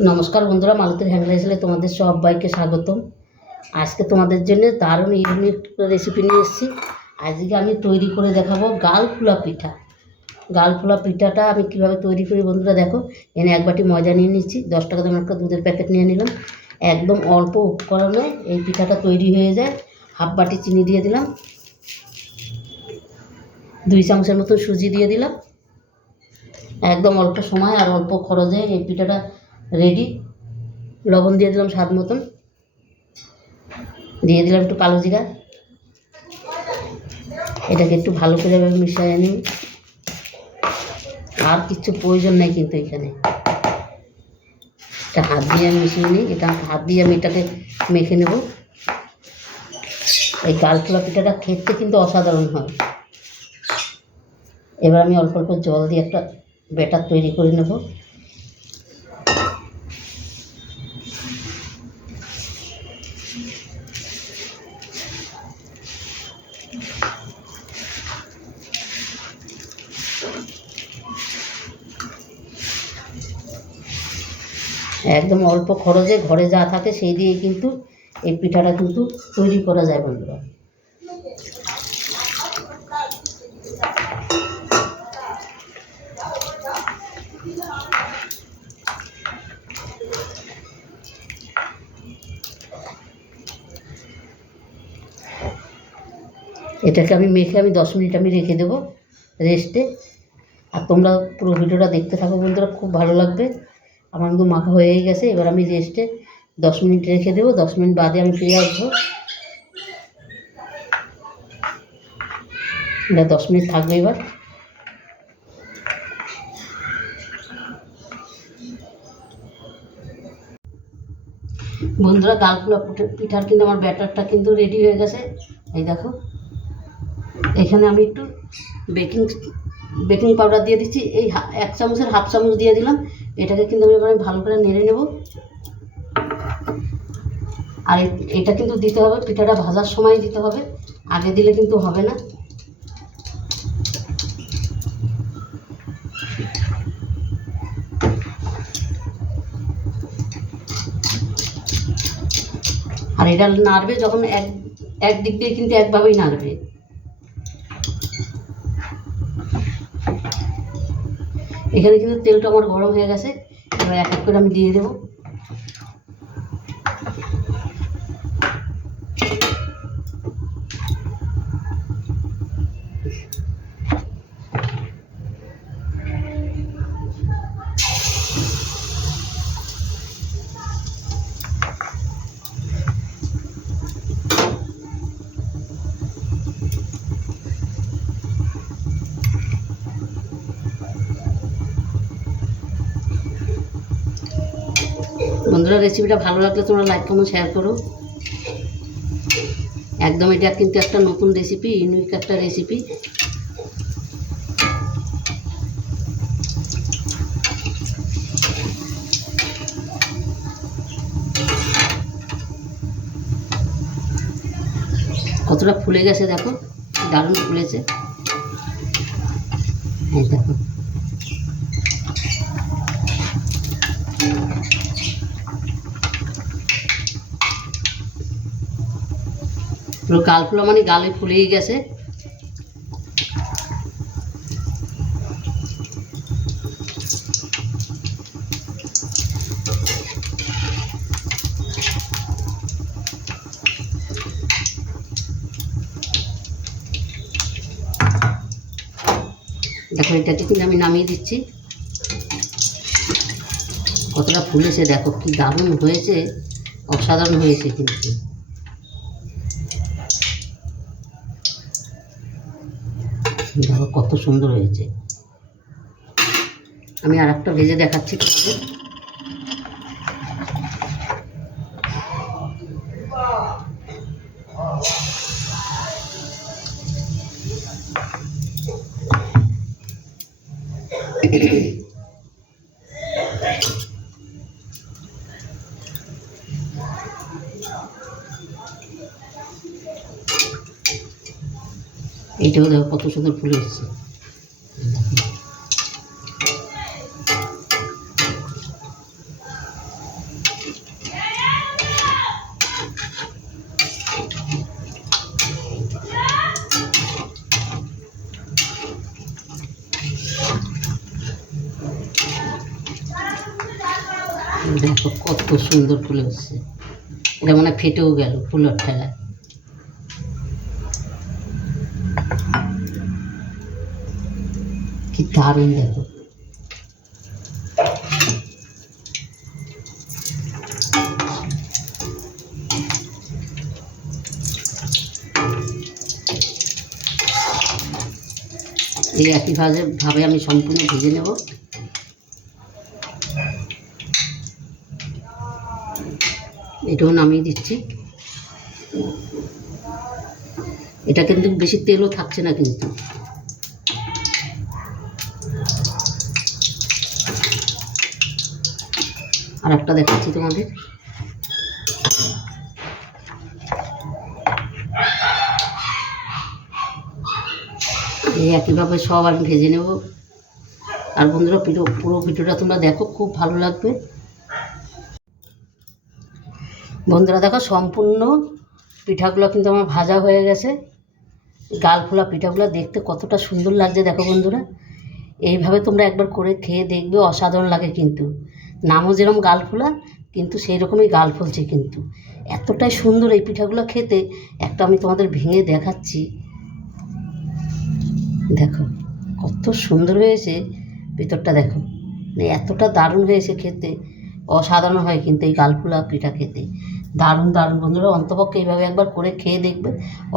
নমস্কার বন্ধুরা, মালতীর হ্যান্ডলাইসে তোমাদের সবাইকে স্বাগতম। আজকে তোমাদের জন্য দারুণ ইউনিক রেসিপি নিয়ে এসেছি। আজকে আমি তৈরি করে দেখাবো গালফুলা পিঠা। গালফুলা পিঠাটা আমি কীভাবে তৈরি করি বন্ধুরা দেখো। এনে এক বাটি ময়দা নিয়ে নিচ্ছি, 10 টাকা দামের একটা দুধের প্যাকেট নিয়ে নিলাম। একদম অল্প উপকরণে এই পিঠাটা তৈরি হয়ে যায়। হাফ বাটি চিনি দিয়ে দিলাম, 2 চামচের মতো সুজি দিয়ে দিলাম। একদম অল্প সময় আর অল্প খরচে এই পিঠাটা রেডি। লবণ দিয়ে দিলাম স্বাদ মতন, দিয়ে দিলাম একটু কালো জিরা। এটাকে একটু ভালো করে মিশিয়ে নিই। আর কিছু প্রয়োজন নেই কিন্তু এখানে। এটা হাত দিয়ে আমি মিশিয়ে নিই। এটা হাত দিয়ে আমি এটাকে মেখে নেব। এই গালফুলা পিঠাটা খেতে কিন্তু অসাধারণ হয়। এবার আমি অল্প অল্প জল দিয়ে একটা ব্যাটার তৈরি করে নেব। একদম অল্প খরচে ঘরে যা থাকে সেই দিয়ে কিন্তু এই পিঠাটা কিন্তু তৈরি করা যায় বন্ধুরা। এটাকে আমি মেখে 10 মিনিট আমি রেখে দেবো রেস্টে। আর তোমরা পুরো ভিডিওটা দেখতে থাকো বন্ধুরা, খুব ভালো লাগবে। আমার কিন্তু মাখা হয়ে গেছে। এবার আমি রেস্টে 10 মিনিট রেখে দেবো। 10 মিনিট বাদে আমি ফিরে আসবো। এটা 10 মিনিট থাকবে। এবার বন্ধুরা, গালফুলা পিঠার কিন্তু আমার ব্যাটারটা কিন্তু রেডি হয়ে গেছে। এই দেখো, এখানে আমি একটু বেকিং পাউডার দিয়ে দিচ্ছি। এই 1 চামচের হাফ চামচ দিয়ে দিলাম। এটাকে কিন্তু আমি এবার ভালো করে নেড়ে নেব। আর এটা কিন্তু দিতে হবে পিঠাটা ভাজার সময় দিতে হবে, আগে দিলে কিন্তু হবে না। আর এটা নাড়বে যখন এক দিক দিয়ে কিন্তু একভাবেই নাড়বে। এখানে কিন্তু তেলটা আমার গরম হয়ে গেছে। এবার এক এক করে আমি দিয়ে দেবো। বন্ধুরা, রেসিপিটা ভালো লাগলে তোমরা লাইক কমেন্ট শেয়ার করো। একদম এটা কিন্তু একটা নতুন রেসিপি, ইউনিক একটা রেসিপি। কতটা ফুলে গেছে দেখো, দারুণ ফুলেছে। এই দেখো, পুরো গালফুলা মানে গালে ফুলেই গেছে। দেখো, এটাকে কিন্তু আমি নামিয়ে দিচ্ছি। কতটা ফুলেছে দেখো, কি দারুণ হয়েছে, অসাধারণ হয়েছে কিন্তু। দেখো কত সুন্দর হয়েছে। আমি আর একটা ভেজে দেখাচ্ছি তোমাদের। এইটাও দেখো কত সুন্দর ফুলে এসছে। দেখো কত সুন্দর ফুলে হচ্ছে, এটা মানে ফেটেও গেল ফুলের ঠেলায়। কি দারুণ দেখো। এই একইভাবে আমি সম্পূর্ণ ভেজে নেব। এটাও নামিয়ে দিচ্ছি। এটা কিন্তু বেশি তেলও থাকছে না কিন্তু। আর একটা দেখাচ্ছি তোমাদের। এই একইভাবে সব আমি ভেজে নেব। আর বন্ধুরা পুরো ভিডিওটা তোমরা দেখো, খুব ভালো লাগবে। বন্ধুরা দেখো সম্পূর্ণ পিঠাগুলো কিন্তু আমার ভাজা হয়ে গেছে। গাল ফোলা পিঠাগুলো দেখতে কতটা সুন্দর লাগছে দেখো বন্ধুরা। এইভাবে তোমরা একবার করে খেয়ে দেখবে, অসাধারণ লাগে কিন্তু। নামও যেরকম গাল ফোলা, কিন্তু সেই রকমই গাল ফলছে কিন্তু। এতটাই সুন্দর এই পিঠাগুলো খেতে। একটা আমি তোমাদের ভেঙে দেখাচ্ছি, দেখো কত সুন্দর হয়েছে ভিতরটা, দেখো মানে এতটা দারুণ হয়েছে খেতে, অসাধারণ হয় কিন্তু এই গালফুলা পিঠা খেতে। দারুণ দারুণ বন্ধুরা, অন্তপক্ষে এইভাবে একবার করে খেয়ে দেখবে,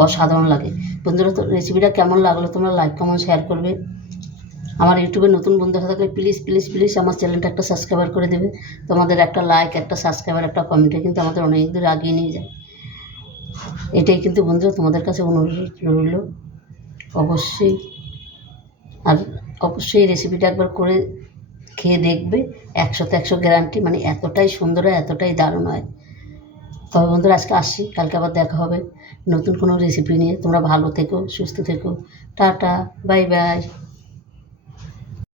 অসাধারণ লাগে। বন্ধুরা তো রেসিপিটা কেমন লাগলো তোমরা লাইক কমেন্ট শেয়ার করবে। আমার ইউটিউবে নতুন বন্ধুরা থাকলে প্লিজ প্লিজ প্লিজ আমার চ্যানেলটা একটা সাবস্ক্রাইবার করে দেবে। তোমাদের একটা লাইক, একটা সাবস্ক্রাইবার, একটা কমেন্টে কিন্তু আমাদের অনেক দূর আগিয়ে নিয়ে যায়। এটাই কিন্তু বন্ধুরা তোমাদের কাছে অনুরোধ রইল অবশ্যই। আর অবশ্যই এই রেসিপিটা একবার করে খেয়ে দেখবে, 100-100 গ্যারান্টি, মানে এতটাই সুন্দর হয়, এতটাই দারুণ হয়। তবে বন্ধুরা আজকে আসছি, কালকে আবার দেখা হবে নতুন কোনো রেসিপি নিয়ে। তোমরা ভালো থেকো, সুস্থ থেকো, টাটা, বাই বাই।